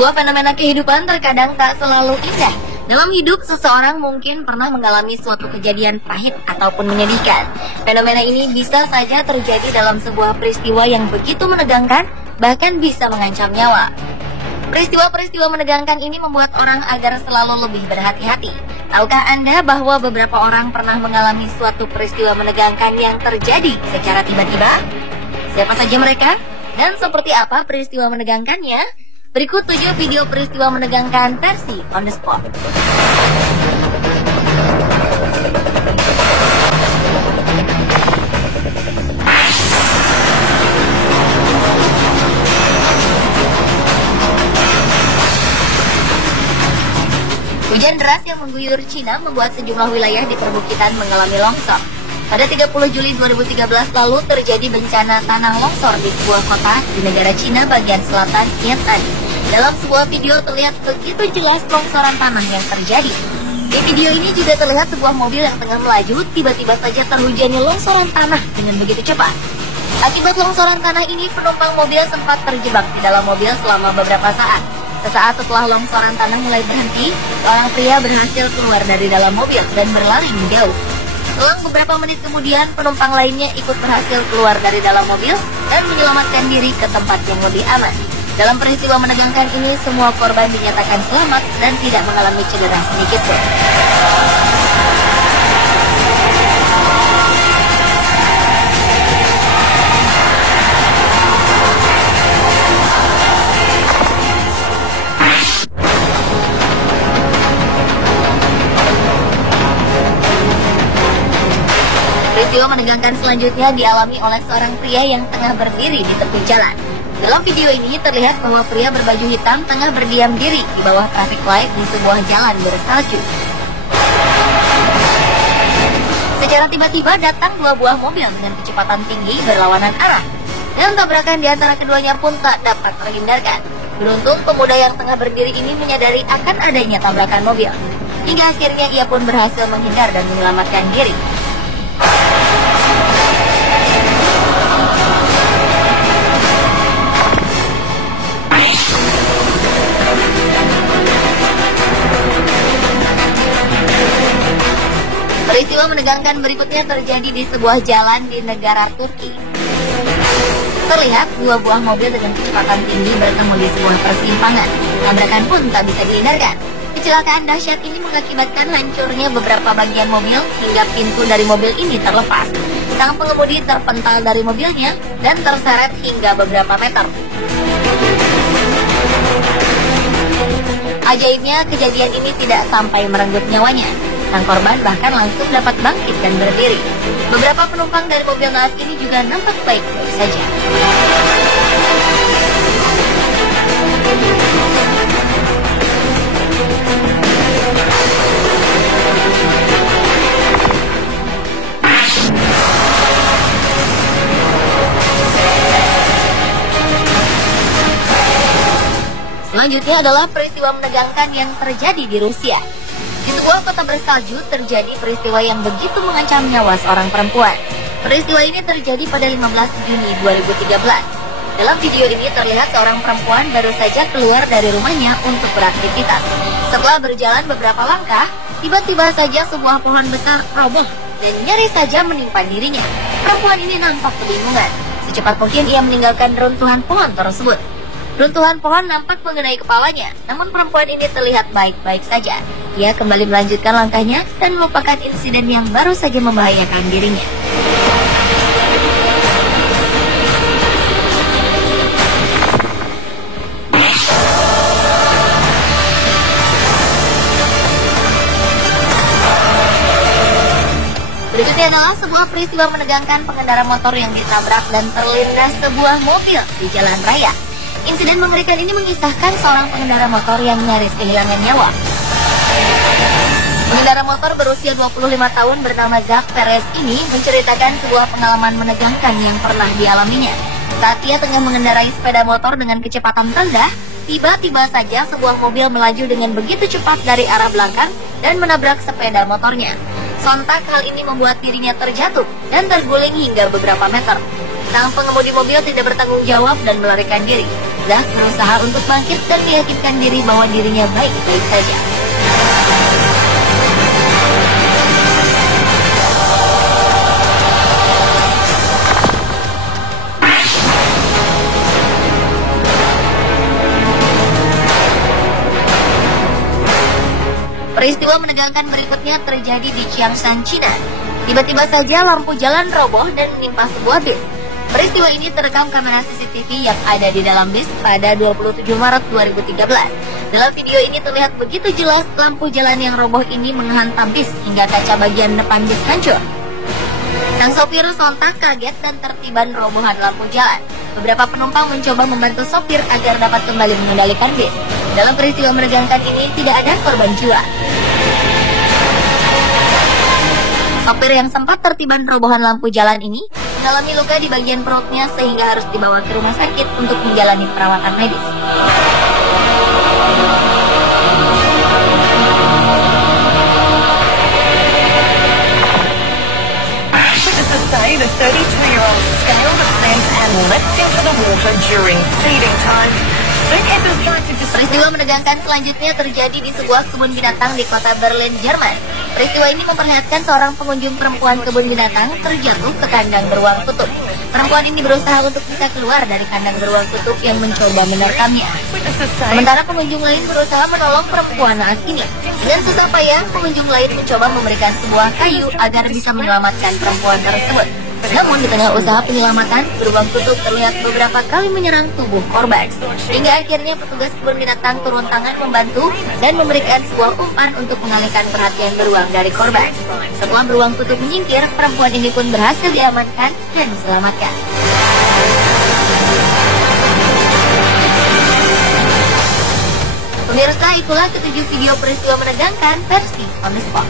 Sebuah fenomena kehidupan terkadang tak selalu indah. Dalam hidup, seseorang mungkin pernah mengalami suatu kejadian pahit ataupun menyedihkan. Fenomena ini bisa saja terjadi dalam sebuah peristiwa yang begitu menegangkan, bahkan bisa mengancam nyawa. Peristiwa-peristiwa menegangkan ini membuat orang agar selalu lebih berhati-hati. Tahukah Anda bahwa beberapa orang pernah mengalami suatu peristiwa menegangkan yang terjadi secara tiba-tiba? Siapa saja mereka? Dan seperti apa peristiwa menegangkannya? Berikut 7 video peristiwa menegangkan versi on the spot. Hujan deras yang mengguyur Cina membuat sejumlah wilayah di perbukitan mengalami longsor. Pada 30 Juli 2013 lalu terjadi bencana tanah longsor di sebuah kota di negara Cina bagian selatan, Yan'an. Dalam sebuah video terlihat begitu jelas longsoran tanah yang terjadi. Di video ini juga terlihat sebuah mobil yang tengah melaju tiba-tiba saja terhujani longsoran tanah dengan begitu cepat. Akibat longsoran tanah ini, penumpang mobil sempat terjebak di dalam mobil selama beberapa saat. Sesaat setelah longsoran tanah mulai berhenti, seorang pria berhasil keluar dari dalam mobil dan berlari menjauh. Selang beberapa menit kemudian, penumpang lainnya ikut berhasil keluar dari dalam mobil dan menyelamatkan diri ke tempat yang lebih aman. Dalam peristiwa menegangkan ini, semua korban dinyatakan selamat dan tidak mengalami cedera sedikit pun. Peristiwa menegangkan selanjutnya dialami oleh seorang pria yang tengah berdiri di tepi jalan. Dalam video ini terlihat bahwa pria berbaju hitam tengah berdiam diri di bawah traffic light di sebuah jalan bersalju. Secara tiba-tiba datang 2 buah mobil dengan kecepatan tinggi berlawanan arah. Dan tabrakan di antara keduanya pun tak dapat terhindarkan. Beruntung pemuda yang tengah berdiri ini menyadari akan adanya tabrakan mobil. Hingga akhirnya ia pun berhasil menghindar dan menyelamatkan diri. Peristiwa menegangkan berikutnya terjadi di sebuah jalan di negara Turki. Terlihat 2 buah mobil dengan kecepatan tinggi bertemu di sebuah persimpangan. Tabrakan pun tak bisa dihindarkan. Kecelakaan dahsyat ini mengakibatkan hancurnya beberapa bagian mobil hingga pintu dari mobil ini terlepas. Sang pengemudi terpental dari mobilnya dan terseret hingga beberapa meter. Ajaibnya, kejadian ini tidak sampai merenggut nyawanya. Sang korban bahkan langsung dapat bangkit dan berdiri. Beberapa penumpang dari mobil naas ini juga nampak baik-baik saja. Selanjutnya adalah peristiwa menegangkan yang terjadi di Rusia. Di sebuah kota bersalju terjadi peristiwa yang begitu mengancam nyawa seorang perempuan. Peristiwa ini terjadi pada 15 Juni 2013. Dalam video ini terlihat seorang perempuan baru saja keluar dari rumahnya untuk beraktivitas. Setelah berjalan beberapa langkah, tiba-tiba saja sebuah pohon besar roboh dan nyaris saja menimpa dirinya. Perempuan ini nampak kebingungan. Secepat mungkin ia meninggalkan runtuhan pohon tersebut. Runtuhan pohon nampak mengenai kepalanya, namun perempuan ini terlihat baik-baik saja. Ia kembali melanjutkan langkahnya dan melupakan insiden yang baru saja membahayakan dirinya. Berikutnya adalah sebuah peristiwa menegangkan pengendara motor yang ditabrak dan terlindas sebuah mobil di jalan raya. Insiden mengerikan ini mengisahkan seorang pengendara motor yang nyaris kehilangan nyawa. Pengendara motor berusia 25 tahun bernama Zach Perez ini menceritakan sebuah pengalaman menegangkan yang pernah dialaminya. Saat ia tengah mengendarai sepeda motor dengan kecepatan rendah, tiba-tiba saja sebuah mobil melaju dengan begitu cepat dari arah belakang dan menabrak sepeda motornya. Sontak hal ini membuat dirinya terjatuh dan terguling hingga beberapa meter. Sang pengemudi mobil tidak bertanggung jawab dan melarikan diri. jenazah berusaha untuk bangkit dan meyakinkan diri bahwa dirinya baik-baik saja. Peristiwa menegangkan berikutnya terjadi di Jiangshan, China. Tiba-tiba saja lampu jalan roboh dan menimpa sebuah bis. Peristiwa ini terekam kamera CCTV yang ada di dalam bis pada 27 Maret 2013. Dalam video ini terlihat begitu jelas lampu jalan yang roboh ini menghantam bis hingga kaca bagian depan bis hancur. Sang sopir sontak kaget dan tertiban robohan lampu jalan. Beberapa penumpang mencoba membantu sopir agar dapat kembali mengendalikan bis. Dalam peristiwa menegangkan ini tidak ada korban jiwa. Sopir yang sempat tertiban robohan lampu jalan ini mengalami luka di bagian perutnya sehingga harus dibawa ke rumah sakit untuk menjalani perawatan medis. Say the 32-year-old scaled a fence and leapt into the water during feeding time. Peristiwa menegangkan selanjutnya terjadi di sebuah kebun binatang di kota Berlin, Jerman. Peristiwa ini memperlihatkan seorang pengunjung perempuan kebun binatang terjatuh ke kandang beruang kutub. Perempuan ini berusaha untuk bisa keluar dari kandang beruang kutub yang mencoba menerkamnya. Sementara pengunjung lain berusaha menolong perempuan naas ini. Dengan susah payah, pengunjung lain mencoba memberikan sebuah kayu agar bisa menyelamatkan perempuan tersebut. Namun di tengah usaha penyelamatan, beruang kutub terlihat beberapa kali menyerang tubuh korban. Hingga akhirnya petugas kebun binatang turun tangan membantu dan memberikan sebuah umpan untuk mengalihkan perhatian beruang dari korban. Setelah beruang kutub menyingkir, perempuan ini pun berhasil diamankan dan diselamatkan. Pemirsa, itulah ketujuh video peristiwa menegangkan versi On The Spot.